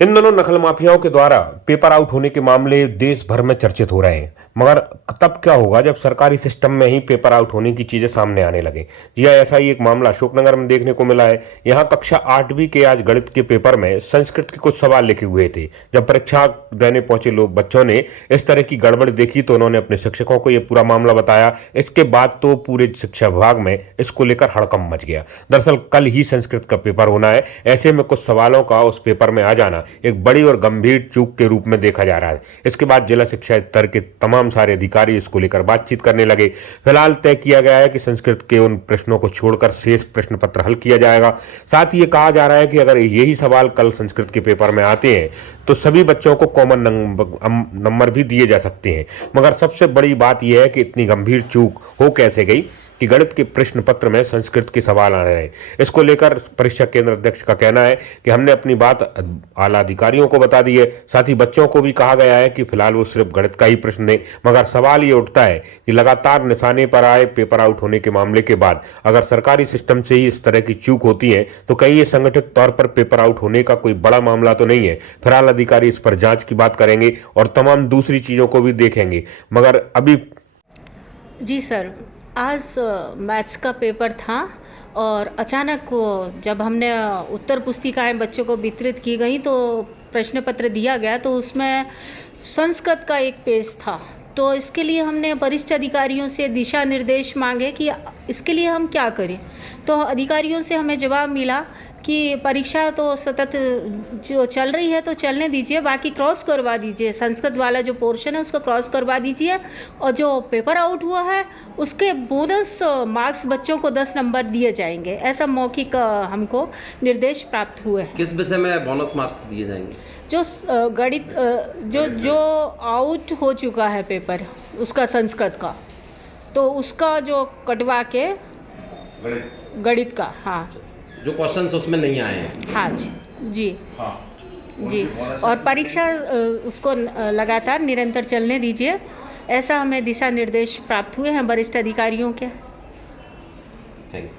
इन दोनों नकल माफियाओं के द्वारा पेपर आउट होने के मामले देश भर में चर्चित हो रहे हैं। मगर तब क्या होगा जब सरकारी सिस्टम में ही पेपर आउट होने की चीजें सामने आने लगे। जी हाँ, ऐसा ही एक मामला अशोकनगर में देखने को मिला है। यहाँ कक्षा 8वीं के आज गणित के पेपर में संस्कृत के कुछ सवाल लिखे हुए थे। जब परीक्षा देने पहुंचे लोग बच्चों ने इस तरह की गड़बड़ देखी तो उन्होंने अपने शिक्षकों को यह पूरा मामला बताया। इसके बाद तो पूरे शिक्षा विभाग में इसको लेकर हड़कंप मच गया। दरअसल कल ही संस्कृत का पेपर होना है, ऐसे में कुछ सवालों का उस पेपर में आ जाना एक बड़ी और गंभीर चूक के रूप में देखा जा रहा है। इसके बाद जिला शिक्षा स्तर के तमाम सारे अधिकारी इसको लेकर बातचीत करने लगे। फिलहाल तय किया गया है कि संस्कृत के उन प्रश्नों को छोड़कर शेष प्रश्न पत्र हल किया जाएगा। साथ ही ये कहा जा रहा है कि अगर यही सवाल कल संस्कृत के पेपर में आते हैं तो सभी बच्चों को कॉमन नंबर भी दिए जा सकते हैं। मगर सबसे बड़ी बात यह है कि इतनी गंभीर चूक हो कैसे गई कि गणित के प्रश्न पत्र में संस्कृत के सवाल आ रहे हैं। इसको लेकर परीक्षा केंद्र अध्यक्ष का कहना है कि हमने अपनी बात आला अधिकारियों को बता दी है। साथ ही बच्चों को भी कहा गया है कि फिलहाल वो सिर्फ गणित का ही प्रश्न दें। मगर सवाल ये उठता है कि लगातार निशाने पर आए पेपर आउट होने के मामले के बाद अगर सरकारी सिस्टम से ही इस तरह की चूक होती है तो कहीं ये संगठित तौर पर पेपर आउट होने का कोई बड़ा मामला तो नहीं है। फिलहाल अधिकारी इस पर जांच की बात करेंगे और तमाम दूसरी चीजों को भी देखेंगे। मगर अभी जी सर, आज मैथ्स का पेपर था और अचानक जब हमने उत्तर पुस्तिकाएं बच्चों को वितरित की गई तो प्रश्न पत्र दिया गया तो उसमें संस्कृत का एक पेज था। तो इसके लिए हमने वरिष्ठ अधिकारियों से दिशा निर्देश मांगे कि इसके लिए हम क्या करें। तो अधिकारियों से हमें जवाब मिला कि परीक्षा तो सतत जो चल रही है तो चलने दीजिए, बाकी क्रॉस करवा दीजिए, संस्कृत वाला जो पोर्शन है उसको क्रॉस करवा दीजिए और जो पेपर आउट हुआ है उसके बोनस मार्क्स बच्चों को 10 नंबर दिए जाएंगे। ऐसा मौखिक हमको निर्देश प्राप्त हुए हैं। किस विषय में बोनस मार्क्स दिए जाएंगे? जो गणित जो आउट हो चुका है पेपर उसका संस्कृत का, तो उसका जो कटवा के गणित का, हाँ, जो क्वेश्चंस उसमें नहीं आए हैं। हाँ जी जी हाँ जी, और परीक्षा उसको लगातार निरंतर चलने दीजिए, ऐसा हमें दिशा निर्देश प्राप्त हुए हैं वरिष्ठ अधिकारियों के। Thank you.